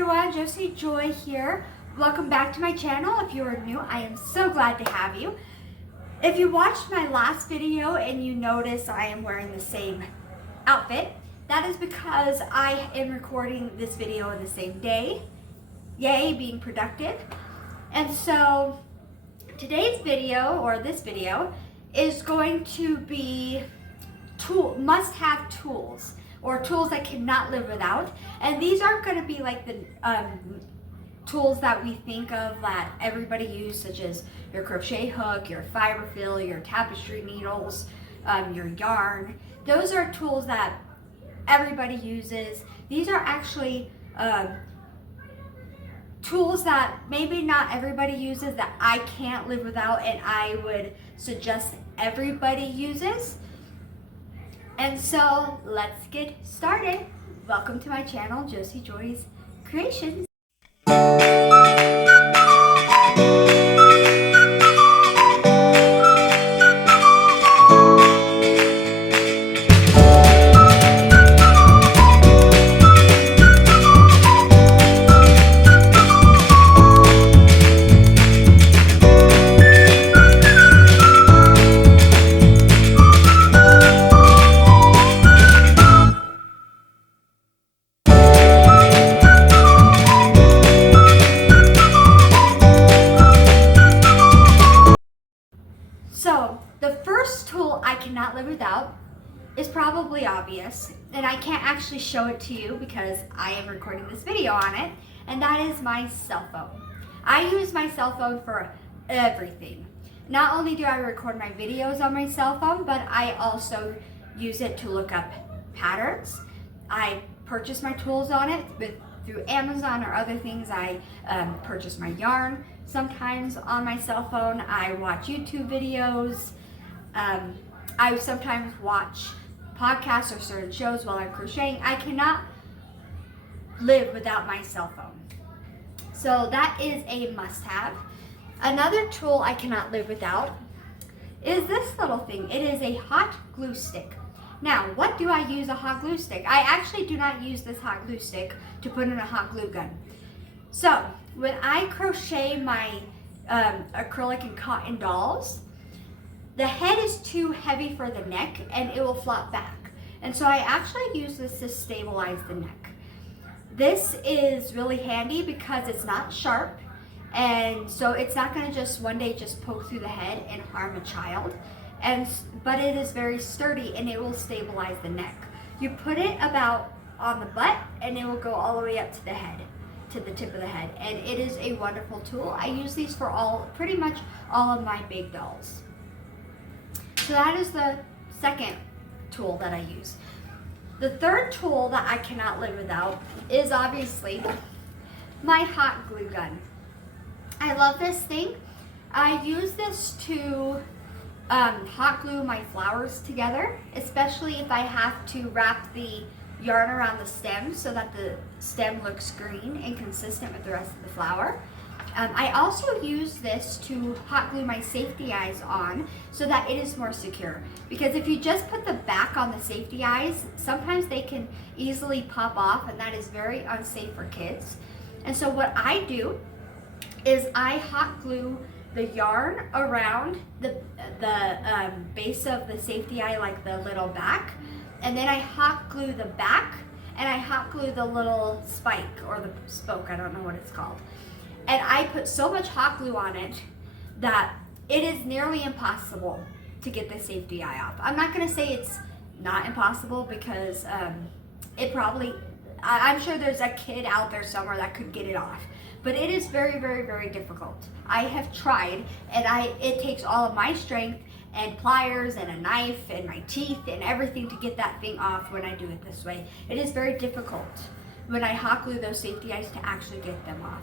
everyone, Josie Joy here. Welcome back to my channel. If you are new, I am so glad to have you. If you watched my last video and you notice I am wearing the same outfit, that is because I am recording this video in the same day. Yay, being productive. And so today's video, or this video, is going to be must-have tools, or tools that cannot live without. And these aren't going to be like the tools that we think of that everybody uses, such as your crochet hook, your fiber fill, your tapestry needles, your yarn. Those are tools that everybody uses. These are actually tools that maybe not everybody uses, that I can't live without, and I would suggest everybody uses. And so let's get started. Welcome to my channel, Josie Joy's Creations. So the first tool I cannot live without is probably obvious, and I can't actually show it to you because I am recording this video on it, and that is my cell phone. I use my cell phone for everything. Not only do I record my videos on my cell phone, but I also use it to look up patterns. I purchase my tools on it through Amazon or other things. I purchase my yarn sometimes on my cell phone. I watch YouTube videos. I sometimes watch podcasts or certain shows while I'm crocheting. I cannot live without my cell phone. So that is a must-have. Another tool I cannot live without is this little thing. It is a hot glue stick. Now, what do I use a hot glue stick? I actually do not use this hot glue stick to put in a hot glue gun. So, when I crochet my acrylic and cotton dolls, the head is too heavy for the neck and it will flop back. And so I actually use this to stabilize the neck. This is really handy because it's not sharp, and so it's not going to just one day just poke through the head and harm a child. But it is very sturdy and it will stabilize the neck. You put it about on the butt and it will go all the way up to the head, to the tip of the head, and it is a wonderful tool. I use these for pretty much all of my big dolls. So that is the second tool that I use. The third tool that I cannot live without is obviously my hot glue gun. I love this thing. I use this to hot glue my flowers together, especially if I have to wrap the yarn around the stem so that the stem looks green and consistent with the rest of the flower. I also use this to hot glue my safety eyes on so that it is more secure. Because if you just put the back on the safety eyes, sometimes they can easily pop off, and that is very unsafe for kids. And so what I do is I hot glue the yarn around the base of the safety eye, like the little back, and then I hot glue the back, and I hot glue the little spike or the spoke, I don't know what it's called. And I put so much hot glue on it that it is nearly impossible to get the safety eye off. I'm not going to say it's not impossible, because I'm sure there's a kid out there somewhere that could get it off. But it is very, very, very difficult. I have tried, and it takes all of my strength and pliers and a knife and my teeth and everything to get that thing off when I do it this way. It is very difficult when I hot glue those safety eyes to actually get them off.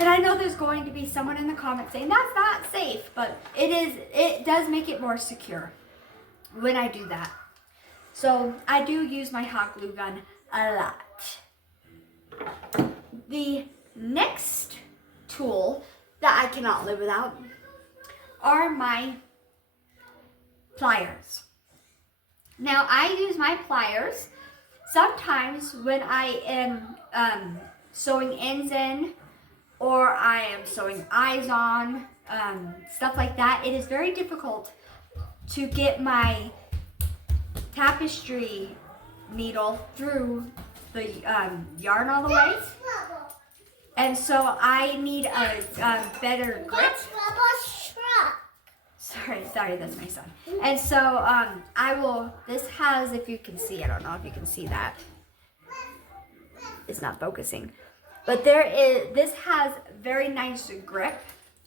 And I know there's going to be someone in the comments saying that's not safe, but it does make it more secure when I do that. So I do use my hot glue gun a lot. The next tool that I cannot live without are my pliers. Now, I use my pliers sometimes when I am sewing ends in, or I am sewing eyes on, stuff like that, it is very difficult to get my tapestry needle through the yarn all the way. And so I need a better grip. Sorry, that's my son. And so this has, if you can see, I don't know if you can see that. It's not focusing. But this has very nice grip.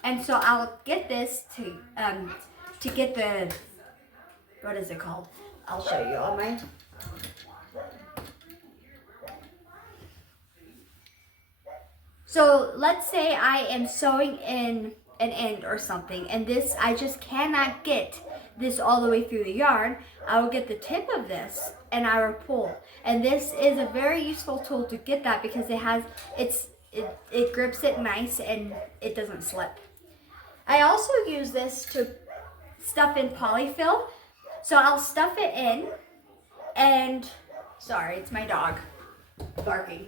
And so I'll get this to get the, what is it called? I'll show you all my. So let's say I am sewing in an end or something, and this, I just cannot get this all the way through the yarn. I will get the tip of this and I will pull. And this is a very useful tool to get that because it grips it nice and it doesn't slip. I also use this to stuff in polyfill. So I'll stuff it in and, sorry, it's my dog barking.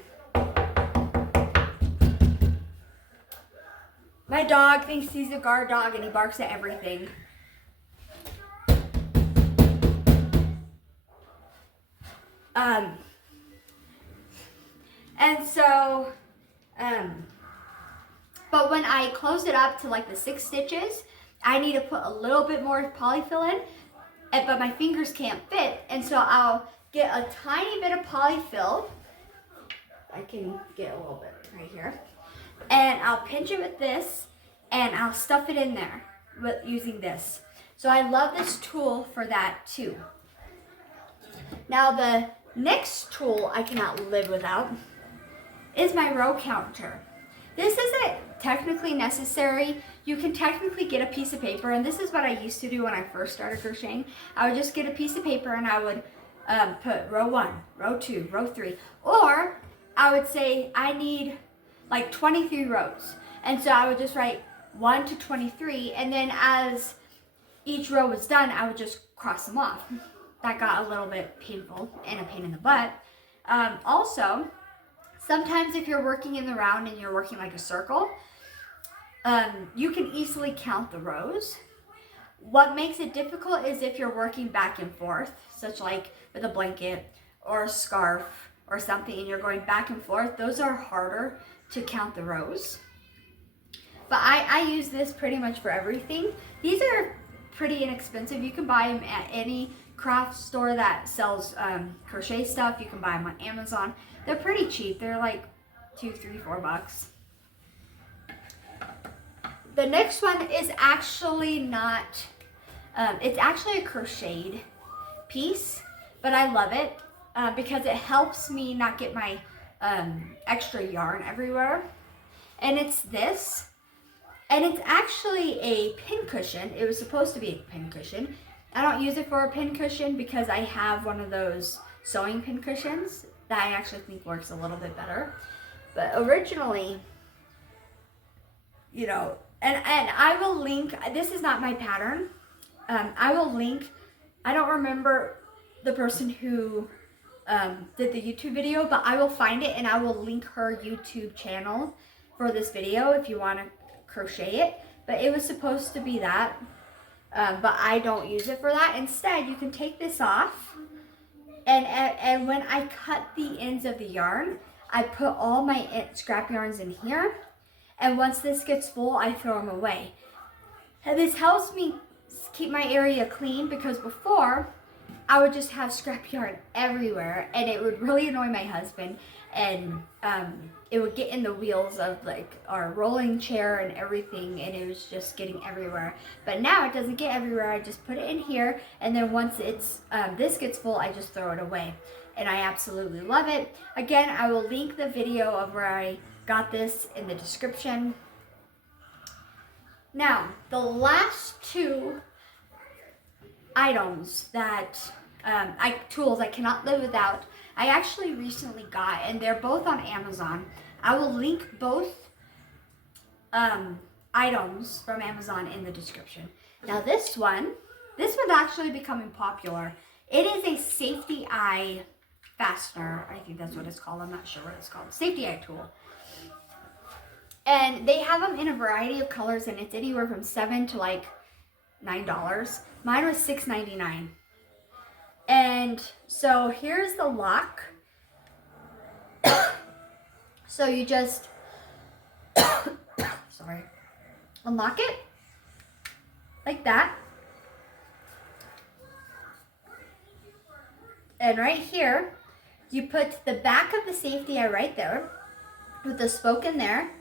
My dog thinks he's a guard dog and he barks at everything. But when I close it up to like the 6 stitches, I need to put a little bit more polyfill in, but my fingers can't fit, and so I'll get a tiny bit of polyfill. I can get a little bit right here. And I'll pinch it with this, and I'll stuff it in there using this. So I love this tool for that too. Now the next tool I cannot live without is my row counter. This isn't technically necessary. You can technically get a piece of paper, and this is what I used to do when I first started crocheting. I would just get a piece of paper and I would put row 1, row 2, row 3, or I would say I need like 23 rows. And so I would just write 1 to 23, and then as each row was done, I would just cross them off. That got a little bit painful and a pain in the butt. Also, sometimes if you're working in the round and you're working like a circle, you can easily count the rows. What makes it difficult is if you're working back and forth, such like with a blanket or a scarf or something, and you're going back and forth. Those are harder to count the rows. But I use this pretty much for everything. These are pretty inexpensive. You can buy them at any craft store that sells crochet stuff. You can buy them on Amazon. They're pretty cheap. They're like $2, $3, $4. The next one is actually not, it's actually a crocheted piece, but I love it because it helps me not get my extra yarn everywhere. And it's this, and it's actually a pin cushion. It was supposed to be a pin cushion. I don't use it for a pin cushion because I have one of those sewing pin cushions that I actually think works a little bit better. But originally, you know, and I will link, this is not my pattern. I will link, I don't remember the person who did the YouTube video, but I will find it and I will link her YouTube channel for this video if you want to crochet it. But it was supposed to be that, but I don't use it for that. Instead, you can take this off, and when I cut the ends of the yarn, I put all my scrap yarns in here, and once this gets full, I throw them away. And this helps me keep my area clean, because before I would just have scrap yarn everywhere, and it would really annoy my husband, and it would get in the wheels of like our rolling chair and everything, and it was just getting everywhere. But now it doesn't get everywhere. I just put it in here, and then once it's this gets full, I just throw it away, and I absolutely love it. Again, I will link the video of where I got this in the description. Now, the last two items that tools I cannot live without, I actually recently got, and they're both on Amazon. I will link both items from Amazon in the description. Now this one's actually becoming popular. It is a safety eye fastener. I think that's what it's called. I'm not sure what it's called. Safety eye tool. And they have them in a variety of colors, and it's anywhere from $7 to like $9. Mine was $6.99. And so here's the lock. So you just sorry, unlock it like that. And right here, you put the back of the safety eye right there with the spoke in there.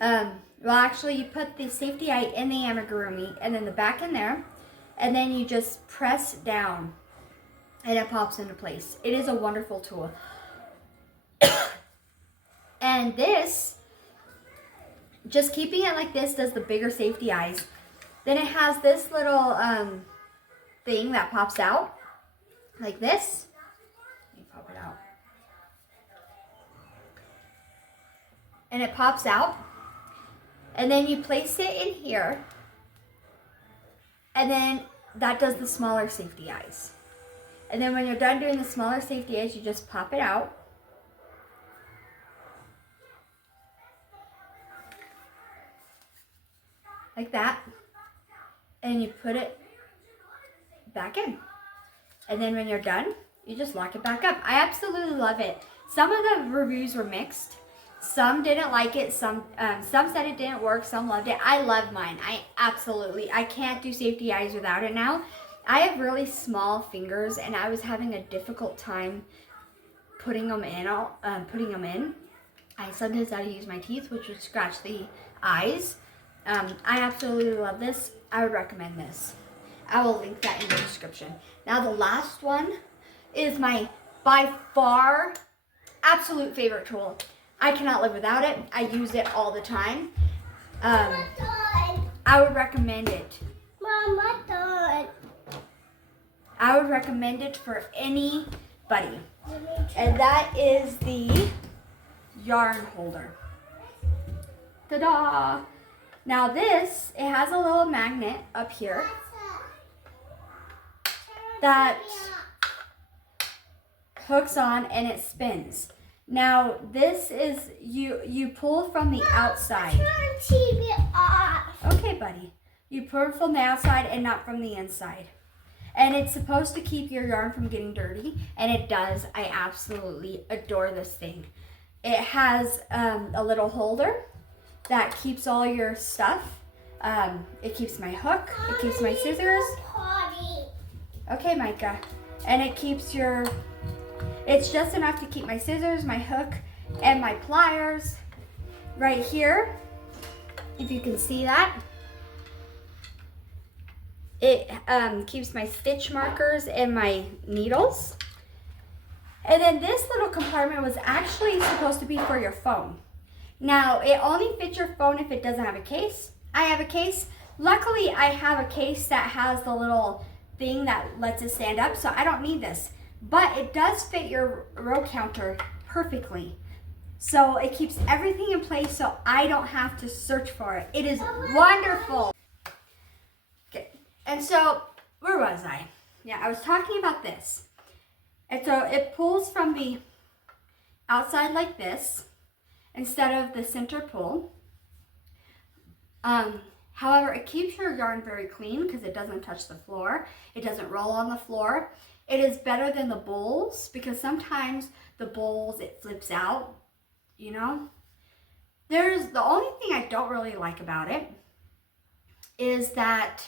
Well, actually, you put the safety eye in the amigurumi and then the back in there. And then you just press down and it pops into place. It is a wonderful tool. And this, just keeping it like this does the bigger safety eyes. Then it has this little thing that pops out like this. Let me pop it out. And it pops out. And then you place it in here. And then that does the smaller safety eyes. And then when you're done doing the smaller safety eyes, you just pop it out. Like that. And you put it back in. And then when you're done, you just lock it back up. I absolutely love it. Some of the reviews were mixed. Some didn't like it. Some said it didn't work. Some loved it. I love mine. I can't do safety eyes without it now. I have really small fingers, and I was having a difficult time putting them in. I sometimes had to use my teeth, which would scratch the eyes. I absolutely love this. I would recommend this. I will link that in the description. Now the last one is my, by far, absolute favorite tool. I cannot live without it. I use it all the time. I would recommend it. I would recommend it for anybody. And that is the yarn holder. Ta-da! Now this, it has a little magnet up here that hooks on and it spins. Now this is, you pull from the outside. Okay, buddy. You pull from the outside and not from the inside. And it's supposed to keep your yarn from getting dirty, and it does. I absolutely adore this thing. It has a little holder that keeps all your stuff. It keeps my hook, it keeps my scissors. Okay, Micah. And it keeps your, it's just enough to keep my scissors, my hook, and my pliers right here. If you can see that. It keeps my stitch markers and my needles. And then this little compartment was actually supposed to be for your phone. Now, it only fits your phone if it doesn't have a case. I have a case. Luckily, I have a case that has the little thing that lets it stand up, so I don't need this. But it does fit your row counter perfectly. So it keeps everything in place so I don't have to search for it. It is wonderful. Okay. And so, where was I? Yeah, I was talking about this. And so it pulls from the outside like this instead of the center pull. However, it keeps your yarn very clean because it doesn't touch the floor. It doesn't roll on the floor. It is better than the bowls because sometimes the bowls, it flips out, you know. There's the only thing I don't really like about it is that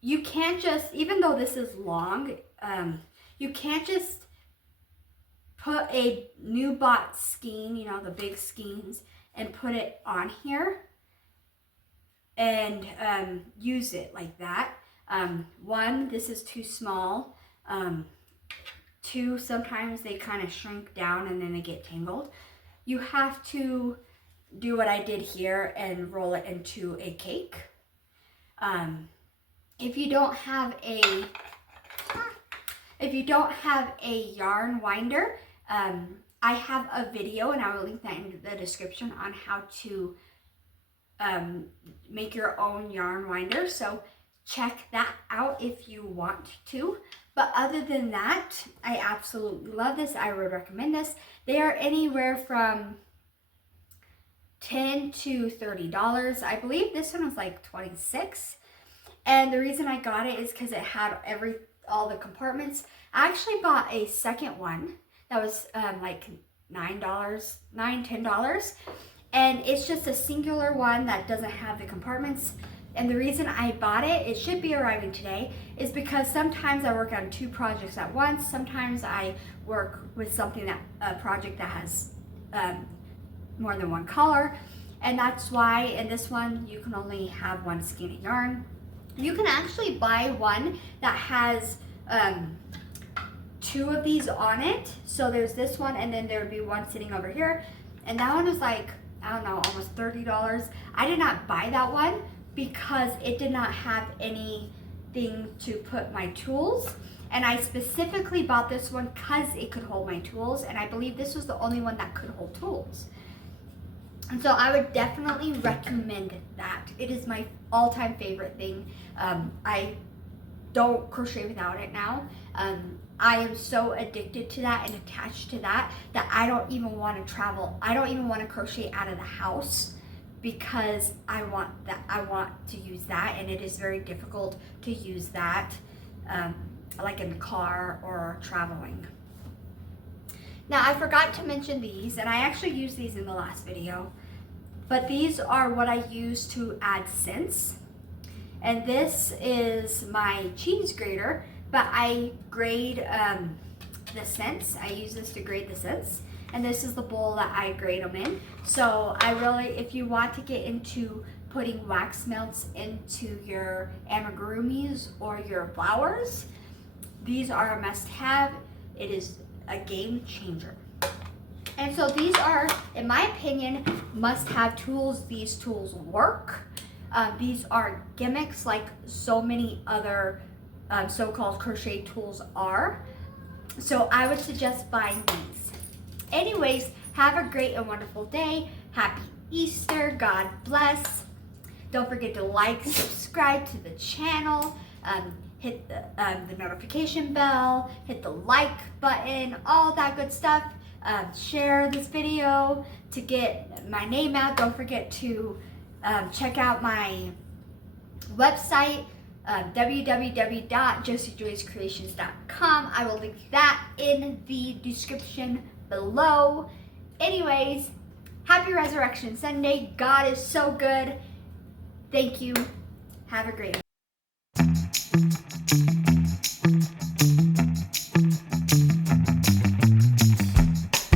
you can't just, even though this is long, you can't just put a new bought skein, you know, the big skeins, and put it on here and use it like that. One, this is too small. Two, sometimes they kind of shrink down and then they get tangled. You have to do what I did here and roll it into a cake. If you don't have a yarn winder, I have a video, and I will link that in the description, on how to make your own yarn winder. So check that out if you want to. But other than that, I absolutely love this. I would recommend this. They are anywhere from $10 to $30. I believe this one was like $26. And the reason I got it is because it had all the compartments. I actually bought a second one that was like $10. And it's just a singular one that doesn't have the compartments. And the reason I bought it, it should be arriving today, is because sometimes I work on 2 projects at once. Sometimes I work with a project that has more than one color. And that's why in this one, you can only have one skein of yarn. You can actually buy one that has 2 of these on it. So there's this one, and then there would be one sitting over here. And that one was like, I don't know, almost $30. I did not buy that one because it did not have anything to put my tools. And I specifically bought this one because it could hold my tools. And I believe this was the only one that could hold tools. And so I would definitely recommend that. It is my all-time favorite thing. I don't crochet without it now. I am so addicted to that and attached to that I don't even want to travel. I don't even want to crochet out of the house because I want to use that, and it is very difficult to use that like in the car or traveling. Now I forgot to mention these, and I actually used these in the last video, but these are what I use to add scents. And this is my cheese grater, but I grade the scents. I use this to grade the scents. And this is the bowl that I grade them in. So if you want to get into putting wax melts into your amigurumis or your flowers, these are a must-have. It is a game changer. And so these are, in my opinion, must-have tools. These tools work. These are gimmicks like so many other so-called crochet tools are. So I would suggest buying these. Anyways, have a great and wonderful day. Happy Easter. God bless. Don't forget to like, subscribe to the channel, hit the notification bell, hit the like button, all that good stuff. Share this video to get my name out. Don't forget to check out my website, www.josiejoycecreations.com. I will link that in the description below. Anyways, happy Resurrection Sunday. God is so good. Thank you. Have a great one.